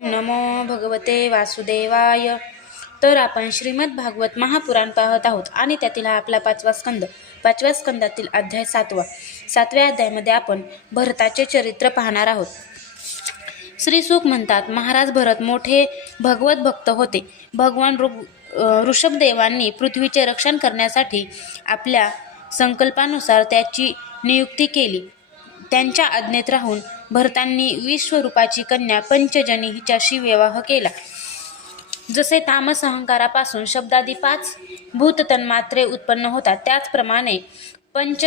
नमो भगवते वासुदेवाय. तर आपण श्रीमद भागवत महापुराण पाहत आहोत आणि त्यातील हा आपला पाचवा स्कंद पाचव्या स्कंदातील अध्याय सातवा. सातव्या अध्यायामध्ये आपण भरताचे चरित्र पाहणार आहोत. श्री सुख म्हणतात महाराज भरत मोठे भगवत भक्त होते. भगवान ऋ ऋषभदेवांनी पृथ्वीचे रक्षण करण्यासाठी आपल्या संकल्पानुसार त्याची नियुक्ती केली. त्यांच्या आज्ञेत राहून भरतांनी विश्वरूपाची कन्या पंचजनी हिच्याशी विवाह केला. जसे तामस अहंकारापासून शब्दादी पाच भूततन्मात्रे उत्पन्न होतात त्याचप्रमाणे पंच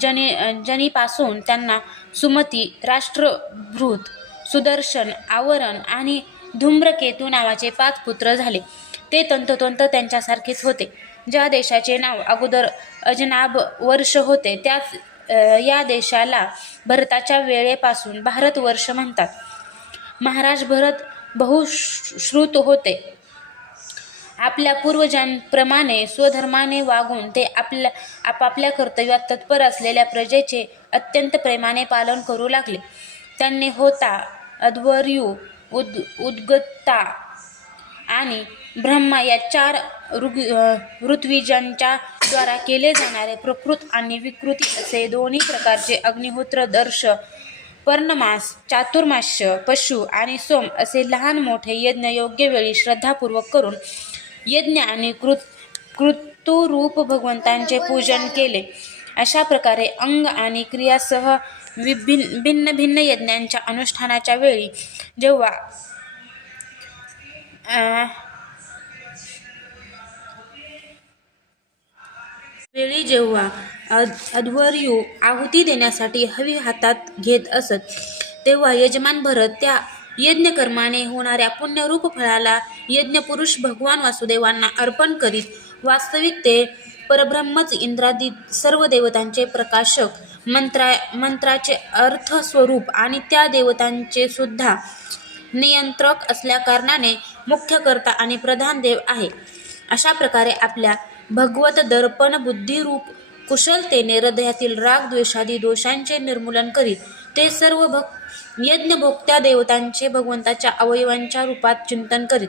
जनी जनीपासून त्यांना सुमती राष्ट्रभृत सुदर्शन आवरण आणि धूम्रकेतू नावाचे पाच पुत्र झाले. ते तंतोतंत त्यांच्यासारखेच होते. ज्या देशाचे नाव अगोदर अजनाब वर्ष होते त्याच या देशाला भरताच्या वेळेपासून भारतवर्ष म्हणतात. महाराज भरत बहुश्रुत होते. आपल्या पूर्वजांप्रमाणे स्वधर्माने वागून ते आपल्या आपापल्या कर्तव्यात तत्पर असलेल्या प्रजेचे अत्यंत प्रेमाने पालन करू लागले. त्यांनी होता अध्वर्यू उद उद्गत्ता आणि ब्रह्मा या चार ऋग अ, ऋत्विजांच्या द्वारा केले जाणारे प्रकृत आणि विकृती असे दोन्ही प्रकारचे अग्निहोत्र दर्श पर्णमास चातुर्मास्य पशु आणि सोम असे लहान मोठे यज्ञ योग्य वेळी श्रद्धापूर्वक करून यज्ञ आणि कृत कृतुरूप भगवंतांचे पूजन केले. अशा प्रकारे अंग आणि क्रियासह विभिन्न भिन्न भिन्न यज्ञांच्या अनुष्ठानाच्या वेळी जेव्हा वेळी जेव्हा अध अध्वर्यू आहुती देण्यासाठी हवी हातात घेत असत तेव्हा यजमान भरत त्या यज्ञकर्माने होणाऱ्या पुण्यरूप फळाला यज्ञपुरुष भगवान वासुदेवांना अर्पण करीत वास्तविक ते परब्रह्मच इंद्रादी सर्व देवतांचे प्रकाशक मंत्रा मंत्राचे अर्थस्वरूप आणि त्या देवतांचे सुद्धा नियंत्रक असल्याकारणाने मुख्य कर्ता आणि प्रधान देव आहे. अशा प्रकारे आपल्या भगवत दर्पण बुद्धिरूप कुशलतेने हृदयातील राग द्वेषादी दोषांचे निर्मूलन करीत ते सर्व भक यज्ञभोक्त्या देवतांचे भगवंताच्या अवयवांच्या रूपात चिंतन करीत.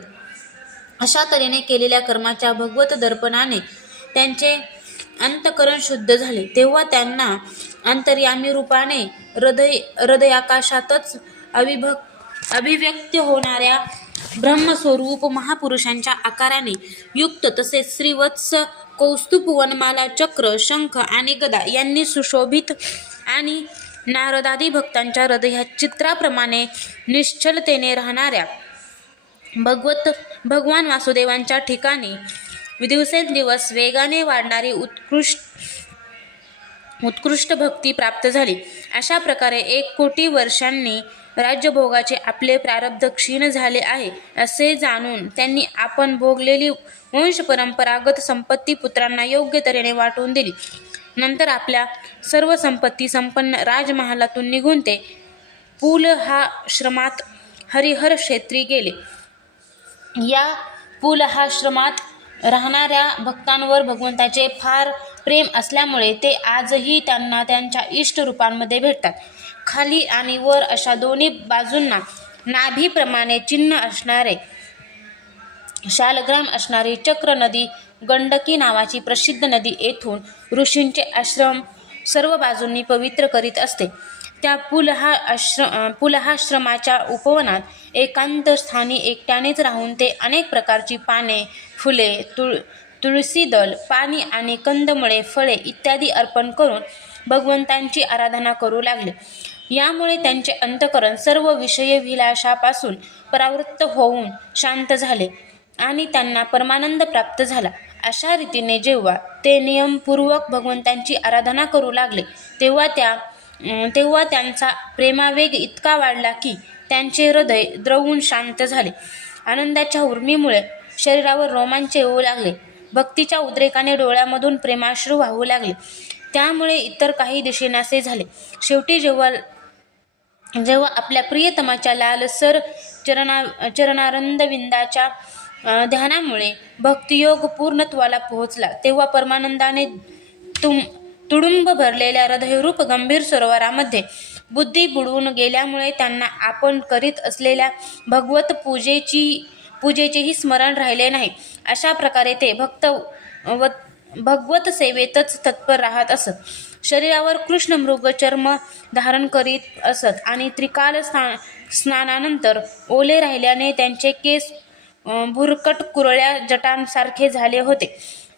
अशा तऱ्हेने केलेल्या कर्माच्या भगवत दर्पणाने त्यांचे अंतकरण शुद्ध झाले. तेव्हा त्यांना अंतर्यामी रूपाने हृदय हृदयाकाशातच अविभक अभिव्यक्त होणाऱ्या ब्रह्मस्वरूप महापुरुषांच्या आकाराने युक्त तसेच श्रीवत्स कौस्तुभ वनमाला चक्र शंख आणि गदा यांनी सुशोभित आणि नारदादी भक्तांच्या हृदयात चित्राप्रमाणे निश्चलतेने राहणाऱ्या भगवत भगवान वासुदेवांच्या ठिकाणी दिवसेंदिवस वेगाने वाढणारी उत्कृष्ट उत्कृष्ट भक्ती प्राप्त झाली. अशा प्रकारे एक कोटी वर्षांनी राज्यभोगाचे आपले प्रारब्ध क्षीण झाले आहे असे जाणून त्यांनी आपण भोगलेली वंश परंपरागत संपत्ती पुत्रांना योग्य तऱ्हेने वाटून दिली. नंतर आपल्या सर्व संपत्ती संपन्न राजमहालातून निघून ते पुल हा श्रमात हरिहर क्षेत्री गेले. या पुलहाश्रमात राहणाऱ्या भक्तांवर भगवंताचे फार प्रेम असल्यामुळे ते आजही त्यांना त्यांच्या इष्ट रूपांमध्ये भेटतात. खाली आणि वर अशा दोन्ही बाजूंना नाभीप्रमाणे चिन्ह असणारे शालग्राम असणारी चक्र नदी गंडकी नावाची प्रसिद्ध नदी येथून ऋषींचे आश्रम सर्व बाजूंनी पवित्र करीत असते. त्या पुलहा आश्र पुलहाश्रमाच्या उपवनात एकांत स्थानी एकट्यानेच राहून ते अनेक प्रकारची पाने फुले तुळ तुळसी दल पाणी आणि कंदमुळे फळे इत्यादी अर्पण करून भगवंतांची आराधना करू लागले. यामुळे त्यांचे अंतकरण सर्व विषय विलाशापासून परावृत्त होऊन शांत झाले आणि त्यांना परमानंद प्राप्त झाला. अशा रीतीने जेव्हा ते नियमपूर्वक भगवंतांची आराधना करू लागले तेव्हा त्या तेव्हा त्यांचा प्रेमावेग इतका वाढला की त्यांचे हृदय द्रवून शांत झाले. आनंदाच्या उर्मीमुळे शरीरावर रोमांच येऊ लागले. भक्तीच्या उद्रेकाने डोळ्यामधून प्रेमाश्रू वाहू लागले. त्यामुळे इतर काही दिशेनासे झाले. शेवटी जेव्हा जेव्हा आपल्या प्रियतमाच्या लालसर चरणा चरणारंदविंदाच्या ध्यानामुळे भक्तियोग पूर्णत्वाला पोहोचला तेव्हा परमानंदाने तुम तुडुंब भरलेल्या हृदयरूप गंभीर सरोवरामध्ये बुद्धी बुडवून गेल्यामुळे त्यांना आपण करीत असलेल्या भगवत पूजेची पूजेचेही स्मरण राहिले नाही. अशा प्रकारे ते भक्त व भगवत सेवेतच तत्पर राहत असत. शरीरावर कृष्ण मृग चर्म धारण करीत असत आणि त्रिकाल स्ना स्नानानंतर ओले राहिल्याने त्यांचे केस भुरकट कुरळ्या जटांसारखे झाले होते.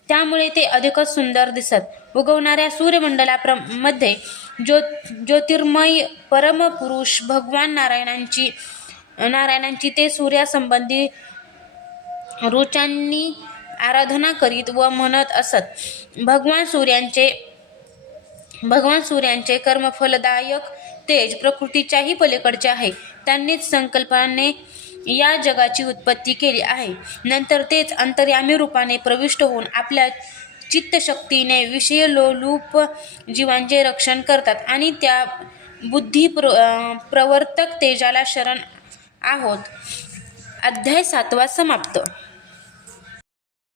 त्यामुळे ते अधिकच सुंदर दिसत. उगवणाऱ्या सूर्यमंडलाप्रमध्ये ज्योतिर्मय परमपुरुष भगवान नारायणांची नारायणांची ते सूर्यासंबंधी रुचांनी आराधना करीत व म्हणत असत. भगवान सूर्यांचे भगवान सूर्यांचे कर्मफलदायक तेज प्रकृतीच्याही पलीकडचे आहे. त्यांनीच संकल्पाने या जगाची उत्पत्ती केली आहे. नंतर तेच अंतर्यामी रूपाने प्रविष्ट होऊन आपल्या चित्तशक्तीने विषय लोलूप जीवांचे रक्षण करतात आणि त्या बुद्धी प्र प्रवर्तक तेजाला शरण आहोत. अध्याय सातवा समाप्त.